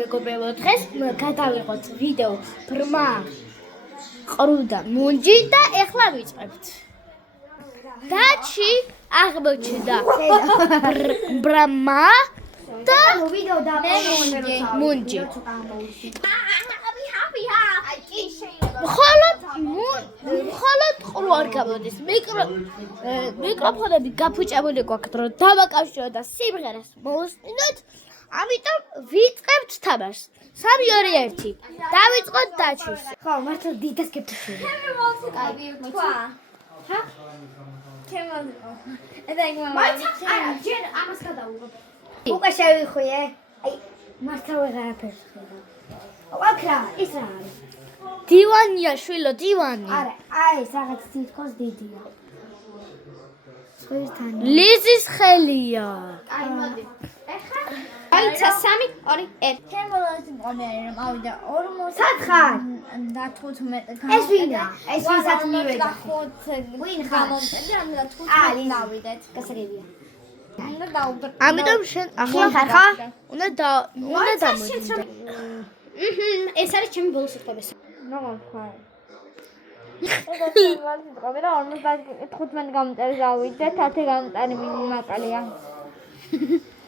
მეგობრებო, დღეს გადავიღოთ ვიდეო ბრმა, ყრუ და მუნჯი და ეხლა ვიწყებთ. დაცი აღმოჩნდა ბრმა და მუნჯი. მხოლოდ ყრუ არ გამოდის. მიკროფონები გაფუჭებული გვაქვს, რომ დავაკავშიროთ და სიმღერას მოვუსმინოთ. ამიტომ ვიწყებთ თამაშს. 3-2-1. დავიწყოთ დაჩის. ხო, მართლა დიდას გეფიქრე. კაი, თქვა. ჰა? ჩემო. არა, ჯერ ამას გადავიღებ. უკვე შევიხვიე. აი, მართლა ვეღარაფერს ხედავ. აკრა, ის რა არის? დივანია, შვილო, დივანი. არა, აი, ეს რაღაც თითქოს დიდია. სხვისთანი. ლიზის ხელია. კაი, მოდი. ეხლა აიცა 3-2-1. ჩემს მომერე რომ ავიდა 40 სათხარ და 15. ეს ვინა? ეს ვისაც მივეძახე? ვინ გამომწევი ამ და 15 დავიდეთ. გასაგებია. უნდა დაუბრუნო. ამიტომ შენ ახლა ხარ? უნდა დამოდი. ეს არის ჩემი ბოლო სიტყვები. როგორ ხარ? და 45 გამომწევი დავიდეთ, 10 გამომწევი მინიმალია.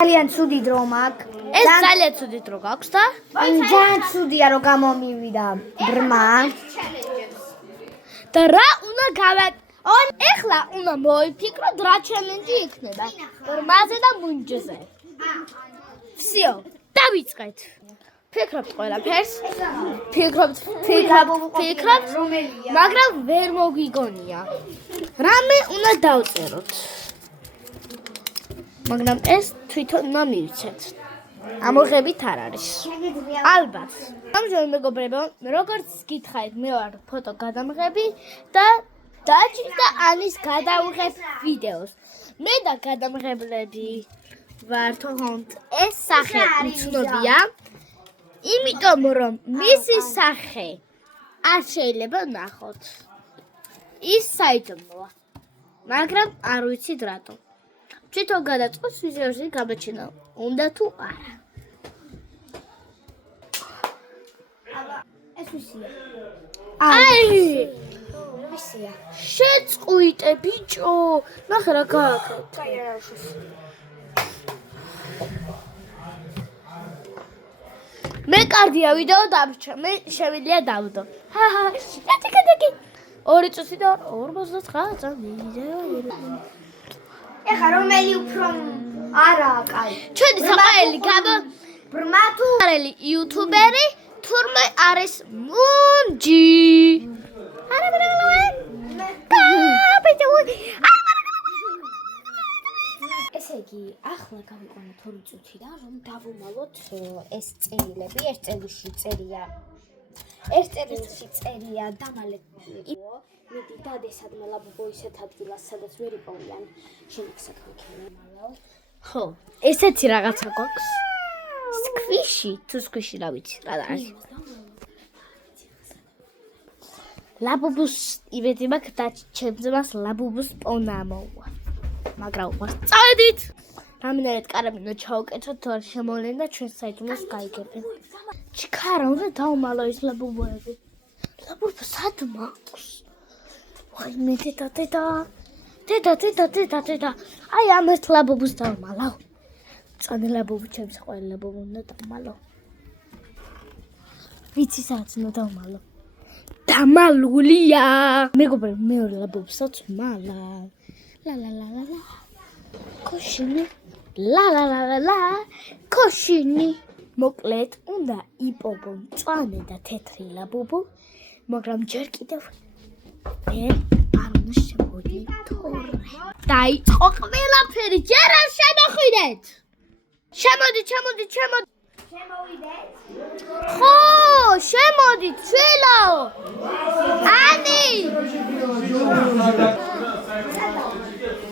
ძალიან ცუდი დრო მაქვს. ეს ძალიან ცუდი დრო გაქვს და ძალიან ცუდია რომ გამომივიდა ბრმა. და რა უნდა ეხლა უნდა მოიფიქროთ რა ჩელენჯი იქნება. ბრმაზე და მუნჯზე. всё, დავიწყეთ. ფიქრობთ ყველაფერს? ფიქრობთ, მაგრამ ვერ მოგვიგონია. რამე უნდა დავწეროთ. მაგრამ ეს თვითონ უნდა მივიცეთ. ამოღებით არ არის. ალბათ. ამჟამად მეგობრებო, როგორც გითხარით, მე ვარ ფოტო გადამღები და დაჩის და ანის გადავიღებ ვიდეოს. მე და გადამღებლები ვარ თქონდ ეს სახე უცნობია. იმიტომ რომ მისი სახე არ შეიძლება ნახოთ. ის საიდუმლოა. მაგრამ არ ვიცით რატომ. თვითონ გადაწყობს ვიდეოში გამოჩენა. უნდა თუ არა. ეს ვისია? აი! ვისია? შეწყვიტე ბიჭო. ნახე რა გააკეთე. აი რა უშოს. მე კარგია ვიდეო დამრჩა. მე შევიდია დავდო. ჰაჰა. დაკი. 2 წუთი და 49 წამი. ეხა რომელი უფრო არაა კაი? ჩვენი საყვარელი ბრმა თუ საყვარელი იუთუბერი თურმე არის მუნჯი. არა ესე იგი, ახლა გავიყვანოთ 2 წუთი და რომ დავუმალოთ ეს წერილები, ეს წერია დამალე. მიდი დადესადმე ლაბუბო ისეთ ადგილას, სადაც ვერ იპოვიან. შენ საქმე ქემალავ. ხო, ესეთი რაღაცა გვაქვს. სკვიში, თუ სკვიში რა ვიცი, რა არის. ლაბუბუს იბედი მაქვს და ჩემს ლაბუბუს პონა მოვა. მაგრამ უყურს წავედით. რამენერეთ კარაბინო ჩაუკეთოთ, თუ არ შემოვლენ და ჩვენ საიდუმლოს გაიგებენ. ჩქარა უნდა დავმალო ის ლაბუბოები. ლაბუბო სად მაქვს? ვაი მე დედა. აი ამ ერთ ლაბუბუს დავმალავ. წადი ლაბუბუ ჩემს ყველა ლაბუბუ უნდა დავმალო. ვიცი სადაც უნდა დავმალო. დამალულია. მეგობრებო, მეორე ლაბუბუსაც მალა. ლა. კოშინი. ლა. კოშინი. მოკლედ უნდა იპოვო მწვანე და თეთრი ლაბუბუ, მაგრამ ჯერ კიდევ ვერ არ უნდა შემოდითორე. დაიწყო ყველაფერი, ჯერ არ შემოხვიდეთ. შემოდით. შემოვიდეთ? ხო, შემოდით, შვილო. ანი.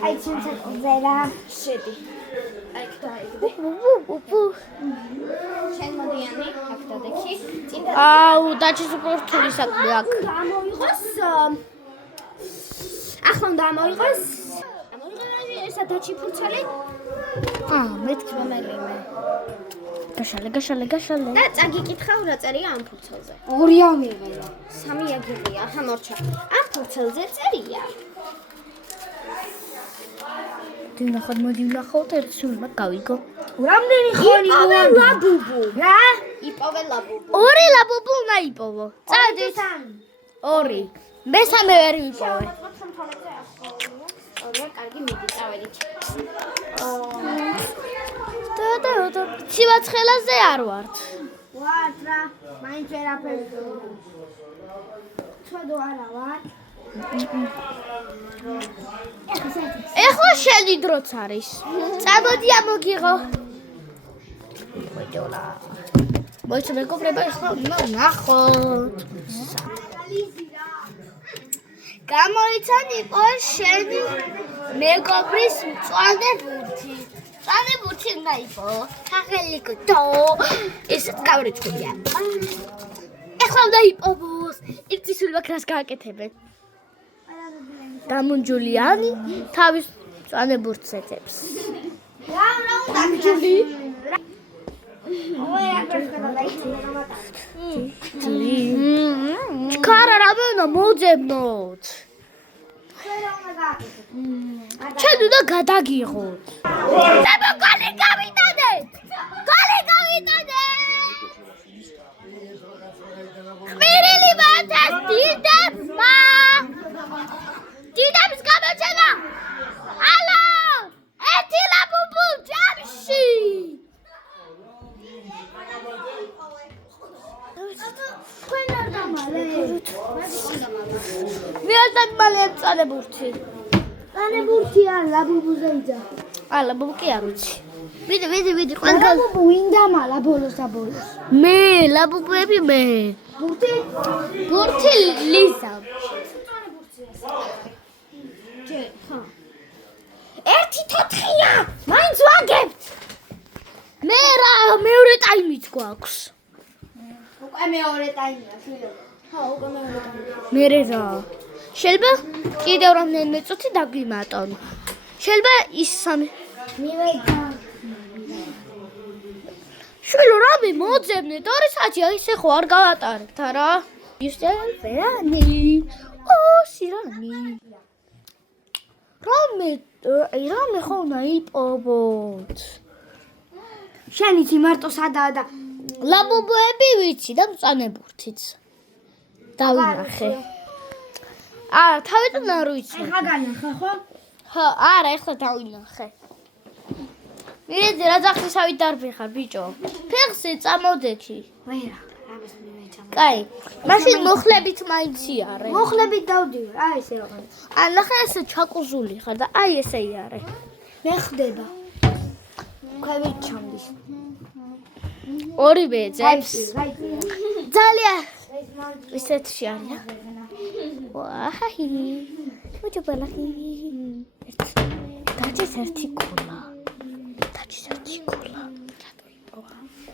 აი ჩემს ველა შედი. აი ქთაიგდე. შენ მოდიანი, აქ დადექი. აუ, დაჩის უფრო რთული საქმე აქვს. ამოიღოს. ახლა უნდა ამოიღოს. ესა დაჩი ფურცალი. მეთქი რომელიმე. გაშალე. და წაგიკითხავ რა წერია ამ ფურცელზე. 2 ამიღება. 3 აგიღია, ახლა მორჩა. ამ ფურცელზე წერია. მოდი ვნახოთ ერთ სულმა გავიგო. რამდენი ხანი იპოვე ლაბუბუ. რა? იპოვე ლაბუბუ. 2 ლაბუბუ უნდა იპოვო. წადით. 2. მესამე ვერ ვიპოვე. ორია, კარგი, მიდი, წავედით. და ცივაცხელაზე არ ვართ. ვართ რა, მაინც ვერაფერს. ცოდო არა ვარ. ეხლა შენი დროც არის. წამოდი ამოგიღო. მოიცა მეგობრებო, ეხლა უნდა ვნახოთ. გამოიცან იყო შენი მეგობრის მწვანე ბურთი. მწვანე ბურთი უნდა იპოვო. სახელი გდო. ესეც გავრიცხულია. ეხლა უნდა იპოვოს. ერთი სულ ვაქრას გააკეთებენ. დამუნჯულიანი თავის მწვანე ბურთს ეძებს. რა უნდა ჯული? ой, ჩქარა რამე უნდა მოძებნოთ. ჩვენ უნდა გადაგიღოთ. დებო გალი გავიტანეთ. ყვირილი მოწეს დიდებმა. დიდების გამოჩენა. ალო! ერთი ლაბუბუ ჯამში. თქვენ არ დამალეთ. მე არ დამალე მწვანე ბურთი. მწვანე ბურთი არ ლაბუბუზე იძახ. ლაბუბუ კი არ ვიცი. ვიდი, ყველგან ლაბუბუ ვინ დამალა ბოლოს. მე, ლაბუბუები მე. ბურთი ლიზა. ერთი 4-ია. მაინც ვაგებთ. მე რა, მეორე ტაიმიც გვაქვს. უკვე მეორე ტაიმია, შვილო. უკვე მეორე ტაიმია. მე რა. შეიძლება კიდევ რამდენიმე წუთი დაგვიმატონ. შეიძლება ის 3 მივედა. შვილო რამე მოძებნე 2 საათია ისე ხო არ გავატარებთ არა? ისევ ვერანი. სირანი. რამე ხო უნდა იპოვოთ. შენ იცი მარტო სადაა და ლაბუბუები ვიცი და მწვანე ბურთიც. დავინახე. თავიდან არ ვიცი. ეხლა განახა ხო? ხო, არა, ეხლა დავინახე. მირეძე რა ძახისავით დარბიხარ ბიჭო. ფეხზე წამოდექი. ვერა, რამეს მივეჭამ. კაი, მაშინ მოხლებით მაინც იარე. მოხლებით დავდივარ, აი ესე როგორ. ნახე ესე ჩაკუზული ხარ და აი ესე იარე. მე ხდება. ქვევით ჩამდის. ორივე ეძებს. ძალიან ისეთში არის. ვაჰი. მოჭობალახი. დაჭის ერთი კოლა.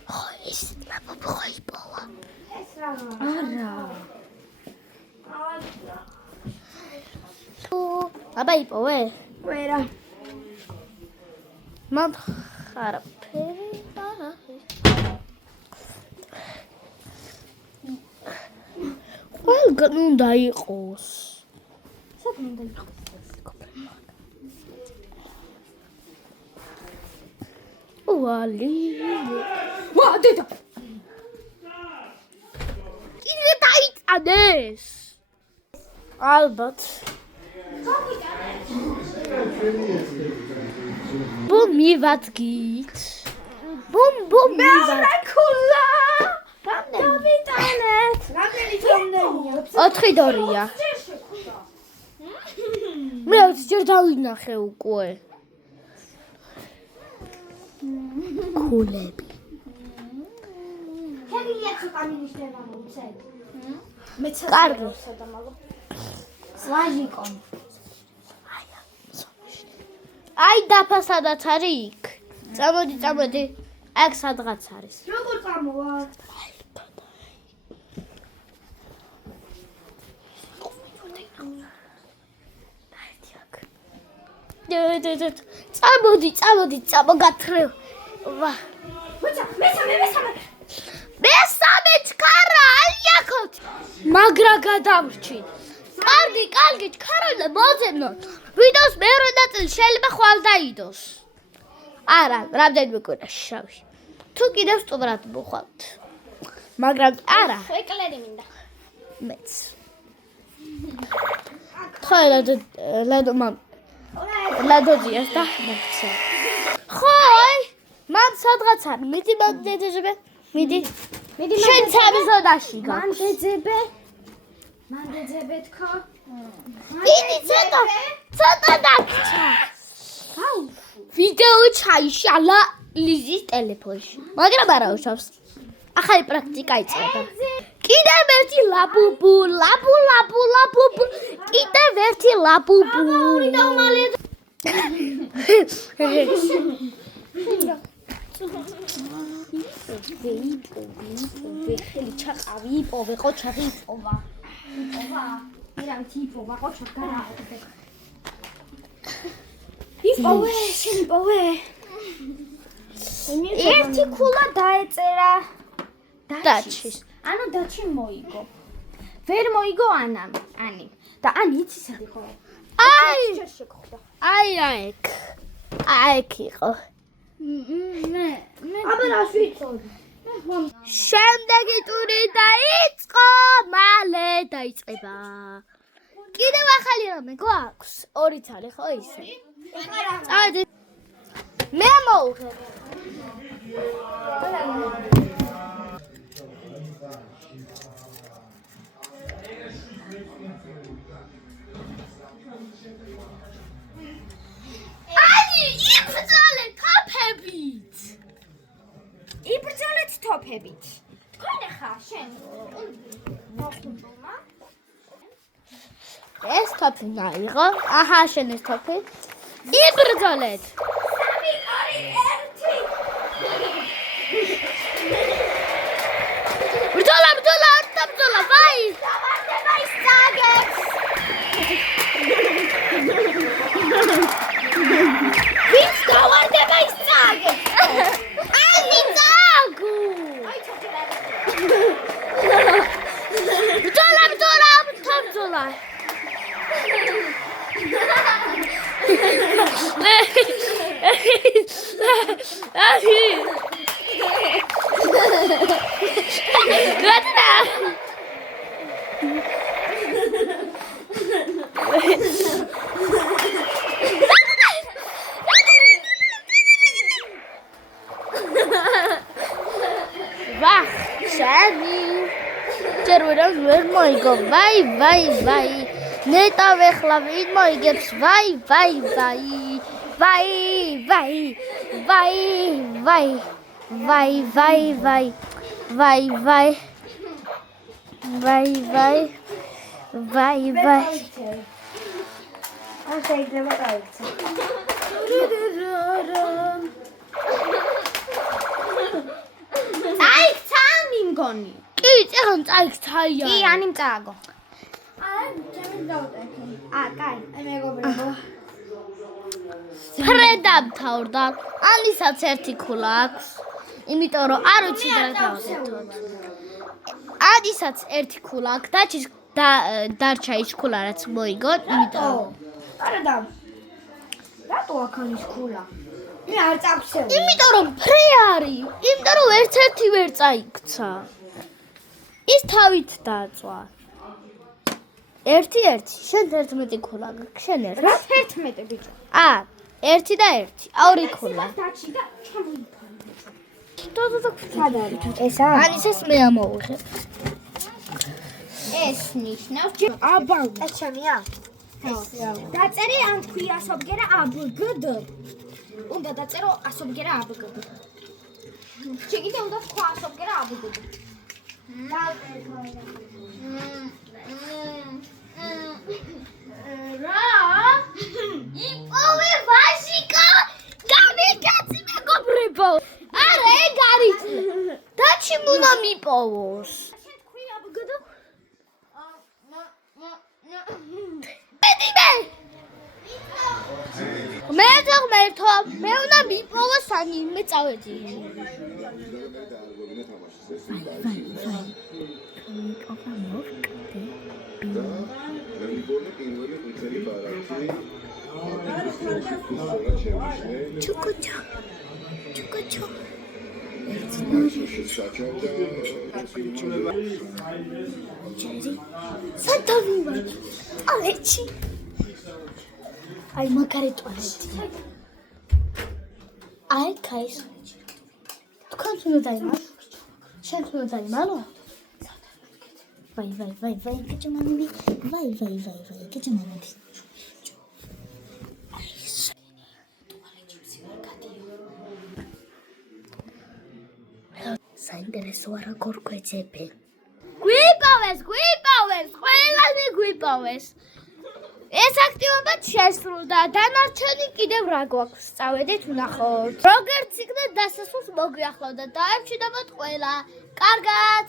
ხო, ის ლაბუბუ ხო იპოვა. ეს რა? არა. აბა იპოვე? ვერა. მან ხარაფერი არა. ყველგან უნდა იყოს. სად უნდა იყოს? ვალი. ვა, დედა. კიდე დაიწადეს. ალბათ. ბუმ მივადგით. ბუმ მივადგით. კულა. დავიტანეთ. რამდენი მომდენია? 4-2-ია. მე 20 ჯერ დავინახე უკვე. კულები. შეგიძლია ცოტა მინიშტერმა მოვცეთ. კარგი. ვაჟიკო. აი დაფასადაც არის იქ. წამოდი. აქ სადღაც არის. როგორ წამოვა? წამოდი, წამოგათრევ. ვა. მოცა, მე მესამე ჩქარა აიახოთ. მაგრა გადამრჩით. კარგი, ჩქარალა მოძებნოთ. ვიდეოს მეორე ნაწილი შეიძლება ხვალ დაიდოს. არა, რამდენიმე კვირაში შავი. თუ კიდევ სტუმრად მოხვალთ. მაგრამ არა, ეკლერი მინდა. მეც. ხალა ლადოდიას და მეცე. ხოი, მან სადღაც არ მიდი მაგდეძებე. მიდი. შენ სამზოდაში გა. მანდეძებე თქო. მიდი ცოტა დაგჭა. ვიდეო ჩაიშალა ლიზის ტელეფონში. მაგრამ არა უშავს. ახალი პრაქტიკა იწყება. კიდევ ერთი ლაბუბუ. კიდევ ერთი ლაბუბუ. ხელი ჩაყავი იპოვე, ყოჩაღი იპოვა. იპოვე, შენ იპოვე. ერთი ქულა დაეწერა დაჩის. ანუ დაჩი მოიგო. ვერ მოიგო ანი. და ანი იცი სად იყო? აი, შეგხვდა. აიქ იყო. აბა რას ვიცოდი? შემდეგი ტური დაიწყო, მალე დაიწყება. კიდევ ახალი რამე გვაქვს? 2 ცალი ხო ისე? წავედი. მე მოვღებ. იბრძოლეთ თოფებით. თქვენ ხარ შენ. ეს თოფი ნაიღო. აჰა, შენ ეს თოფი. იბრძოლეთ. 3, 2, 1. ბრძოლა, ვაი! დავარდება ის წაგებს. ვინც დავარდება ის წაგებს? ანი წაგუ! აი ჩაჭერა. ბრძოლა. ვახ, შენი. ჯერ ვერ მოიგო. ვაი. ნეტა ვეხლა ვინ მოიგებს? ვაი. ახლა შეიძლება გაიქცა. წაიქცა მიმგონი. კი, წეხან წაიქცაია. კი, ანი წააგო. კაი, მეგობრებო. ფრედამთავრდა. ანისაც ერთი ქულა აქვს. იმიტომ რომ არ ვიცი რა დავზეთოთ. ანისაც ერთი ქულა აქვს. დაჩის დარჩა ის ქულა რაც მოიგო, იმიტომ რომ არა და. რატო აქ არის ქულა? მე არ წავსევი. იმიტომ რომ ფრე არის. იმიტომ რომ ერთ-ერთი ვერ წაიქცა. ის თავით დააწვა. 1, შენ 11 ქულა გაქვს, შენ 1. რა 11 ბიჭო? 1 და 1. 2 ქულა. დაჩი და ჩამოიფარე. სად არის? ესა? ანისეს მე ამოვიღებ. ეს ნიშნავს აბა, ეს ჩემია? დაწერე ამ თქვი ასობგერა აბგდ. უნდა დაწერო ასობგერა აბგდ. შეგიძლია უნდა თქვა ასობგერა აბგდ. რა? იპოვე ვაშიკა, გამიგაცი მეგობრებო. არა, ეგ არის. დაჩი უნდა მიპოვოს. შენ თქვი აბგდ? მე ღმერთო, მე უნდა მიპოვო სანი, მე წავედი. ჩუკუჩო. სათანი ვარ. ალეჩი. აი მაგარი ტუალეტი. აი кайს. თქვენ უნდა დაიმალო. შენ უნდა დაიმალო. ვაი, კეჭამანები. ვაი, კეჭამანები. საინტერესო არა გორგვეძებენ. გვიპოვეს, ყველანი გვიპოვეს. ეს აქტივობა შესრულდა, დანარჩენი კიდევ რა გვაქვს, წავედით ვნახოთ. როგორც იქნა დასასრულს მოგვიახლოვდა და ამჩნდებოდ ყველა. კარგად!